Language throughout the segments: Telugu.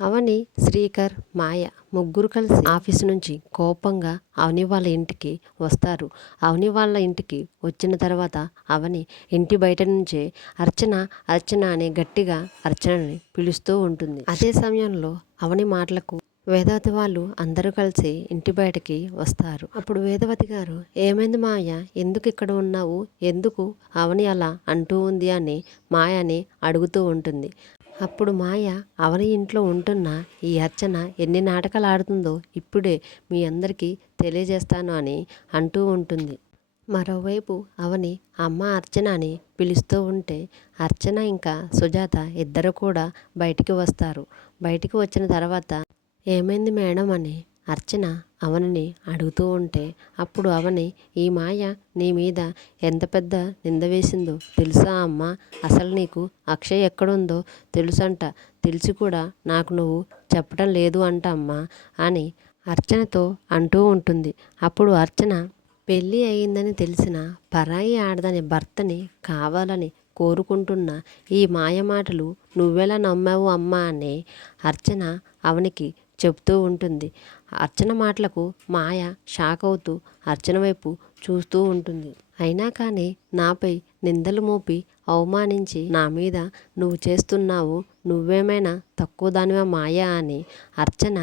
అవని, శ్రీకర్, మాయ ముగ్గురు కలిసి ఆఫీసు నుంచి కోపంగా అవని వాళ్ళ ఇంటికి వస్తారు. అవని వాళ్ళ ఇంటికి వచ్చిన తర్వాత అవని ఇంటి బయట నుంచే అర్చన అర్చన అని గట్టిగా అర్చనని పిలుస్తూ ఉంటుంది. అదే సమయంలో అవని మాటలకు వేదవతి వాళ్ళు అందరూ కలిసి ఇంటి బయటకి వస్తారు. అప్పుడు వేదవతి గారు, ఏమైంది మాయ, ఎందుకు ఇక్కడ ఉన్నావు, ఎందుకు అవని అలా అంటూ ఉంది అని మాయని అడుగుతూ ఉంటుంది. అప్పుడు మాయ, అవని ఇంట్లో ఉంటున్న ఈ అర్చన ఎన్ని నాటకాలు ఆడుతుందో ఇప్పుడే మీ అందరికీ తెలియజేస్తాను అని అంటూ ఉంటుంది. మరోవైపు అవని అమ్మ అర్చన అని పిలుస్తూ ఉంటే అర్చన ఇంకా సుజాత ఇద్దరు కూడా బయటికి వస్తారు. బయటికి వచ్చిన తర్వాత ఏమైంది మేడం అని అర్చన అవనిని అడుగుతూ ఉంటే అప్పుడు అవని, ఈ మాయ నీ మీద ఎంత పెద్ద నింద వేసిందో తెలుసా అమ్మా, అసలు నీకు అక్షయ్ ఎక్కడుందో తెలుసంట, తెలిసి కూడా నాకు నువ్వు చెప్పడం లేదు అంట అమ్మా అని అర్చనతో అంటూ ఉంటుంది. అప్పుడు అర్చన, పెళ్ళి అయిందని తెలిసిన పరాయి ఆడదని భర్తని కావాలని కోరుకుంటున్న ఈ మాయ మాటలు నువ్వెలా నమ్మావు అమ్మా అని అర్చన అవనికి చెప్తూ ఉంటుంది. అర్చన మాటలకు మాయ షాక్ అవుతూ అర్చన వైపు చూస్తూ ఉంటుంది. అయినా కానీ నాపై నిందలు మోపి అవమానించి నా మీద నువ్వు చేస్తున్నావు, నువ్వేమైనా తక్కువ దానివా మాయా అని అర్చన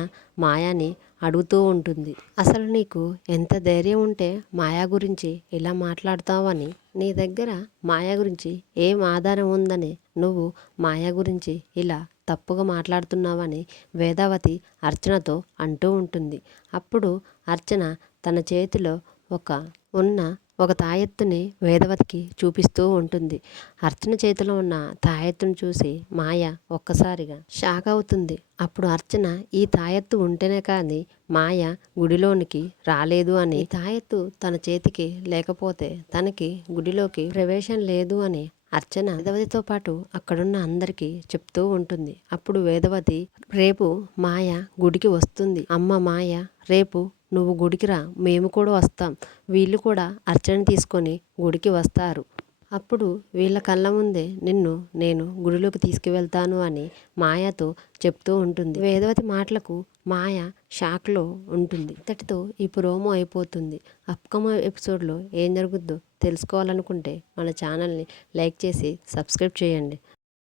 మాయాని అడుగుతూ ఉంటుంది. అసలు నీకు ఎంత ధైర్యం ఉంటే మాయా గురించి ఇలా మాట్లాడతావని, నీ దగ్గర మాయా గురించి ఏం ఆధారం ఉందని నువ్వు మాయా గురించి ఇలా తప్పుగా మాట్లాడుతున్నావని వేదావతి అర్చనతో అంటూ ఉంటుంది. అప్పుడు అర్చన తన చేతిలో ఒక తాయెత్తుని వేదవతికి చూపిస్తూ ఉంటుంది. అర్చన చేతిలో ఉన్న తాయెత్తును చూసి మాయ ఒక్కసారిగా షాక్ అవుతుంది. అప్పుడు అర్చన, ఈ తాయెత్తు ఉంటేనే కానీ మాయ గుడిలోనికి రాలేదు అని, తాయెత్తు తన చేతికి లేకపోతే తనకి గుడిలోకి ప్రవేశం లేదు అని అర్చన వేదవతితో పాటు అక్కడున్న అందరికీ చెప్తూ ఉంటుంది. అప్పుడు వేదవతి, రేపు మాయ గుడికి వస్తుంది అమ్మ మాయ, రేపు నువ్వు గుడికి రా, మేము కూడా వస్తాం, వీళ్ళు కూడా అర్చన తీసుకొని గుడికి వస్తారు, అప్పుడు వీళ్ళ కళ్ళ ముందే నేను గుడిలోకి తీసుకువెళ్తాను అని మాయతో చెప్తూ ఉంటుంది. వేదవతి మాటలకు మాయ షాక్లో ఉంటుంది. ఇంతటితో ఈ ప్రోమో అయిపోతుంది. అప్కమింగ్ ఎపిసోడ్లో ఏం జరుగుద్దో తెలుసుకోవాలనుకుంటే మన ఛానల్ని లైక్ చేసి సబ్స్క్రైబ్ చేయండి.